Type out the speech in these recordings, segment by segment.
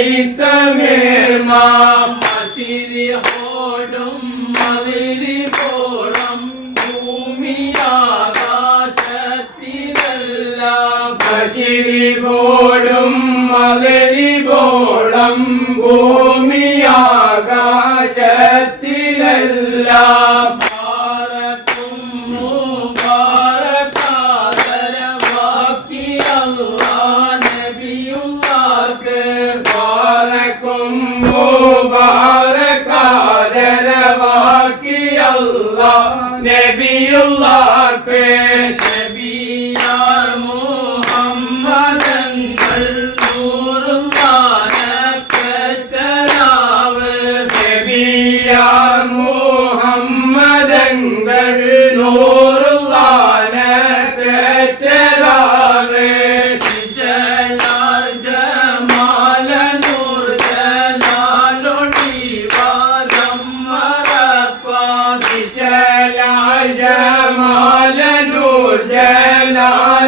வைத்தமேர்மா மசிறி ஹோடும் மதிரி போடம் பூமியாகாசத்திலெல்லாம் மசிறி போடும் மதிரி போடம் பூமியாகாசத்திலெல்லாம் நபியுல்லாஹ் பே நபியார் முஹம்மதங்கள் நூறுல்லாஹ் பெற்றராவு நபியார் முஹம்மதங்கள் நூறுல்லாஹ் பெற்றராவு விஷயார் ஜமால நூர் ஜலாலுனி வாலம் மரப்பா ஜமால நூர் ஜலாலுலிவா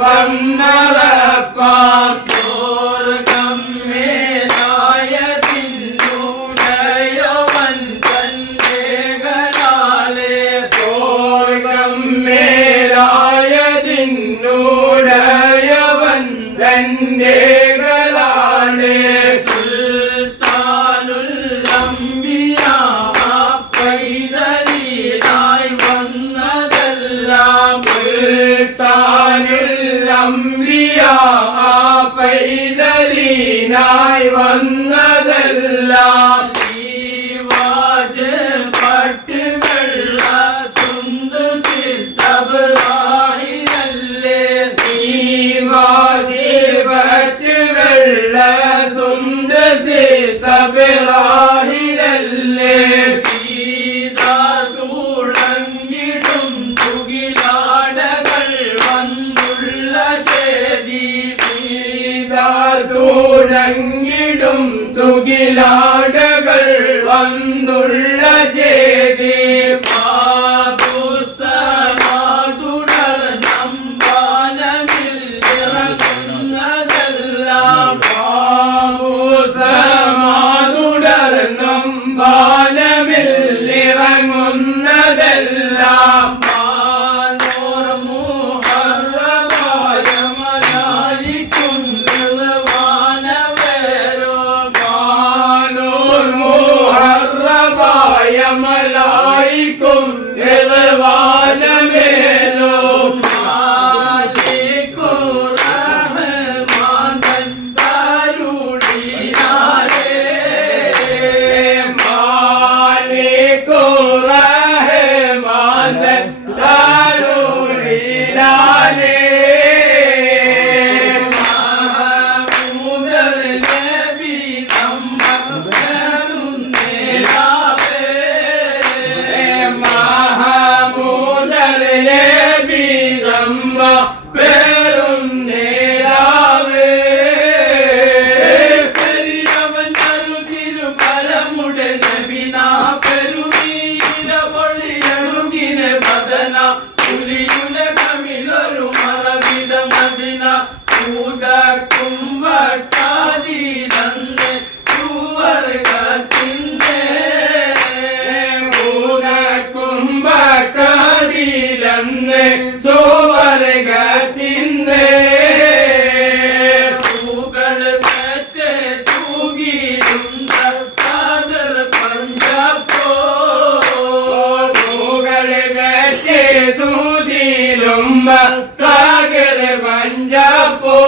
വന്നറപ്പാ സ്വർഗം മേലായതിന്നുടയവൻ തന്റെകളാലെ സ്വർഗം മേലായതിന്നുടയവൻ തന്റെകളാലെ സുൽത്താനുൽ അംബിയ പൈതലീനായി വന്നതെല്ലാം സുൽത്താനുൽ അംബിയ പൈതലീനായി വന്നതെല്ലാം പട്ട് വെള്ള സുന്ദുസി സബറാഹിനല്ലേ പട്ട് വെള്ള സുന്ദുസി സബറാഹിനല്ലേ തുളങ്ങിടും തുകിലാടകൾ വന്നുള്ള ചേതി തുളങ്ങിടും തുകിലാടകൾ വന്നുള്ള ചേതി ബാബുസമാതുടർ നമ്പാലമിൽ ഇറങ്ങുന്നതെല്ലാം ബാബുസമാതുടർ നമ്പാലമിൽ ഇറങ്ങുന്നതെല്ലാം മാനൂർ മുഹറമായ മലായിക്കും ഋദ്വാനവേരോ മാനൂർ മുഹറമായ മലായിക്കും ഋദ്വാനവേരോ മാലിക്കുർ റഹ്മാൻ തരുളിനാലേ മാലിക്കുർ റഹ്മാൻ തരുളിനാലേ മഹമൂദർ നബി തമ്മറുന്നേരാവേ മഹമൂദർ നബി തമ്മറുന്നേരാവേ പെരിയവൻ തരുതിരു പരമുടെ നബിന പെരുമീര പൊളിയണുകിന ബദന പുലിയുല കമിലൊരു മറവിട മദിന കൂതക്കും വട്ടാതിരന്ന് സുവർഗത്തിൻ്റെ കൂതക്കും വട്ടാതിരന്ന് സുവർഗത്തിൻ്റെ പൂകൾ പറ്റേ തൂകിരുന്ന സാദർ പഞ്ചപ്പോ പൂകൾ പറ്റേ തൂതിലും സാഗർ പഞ്ചപ്പോ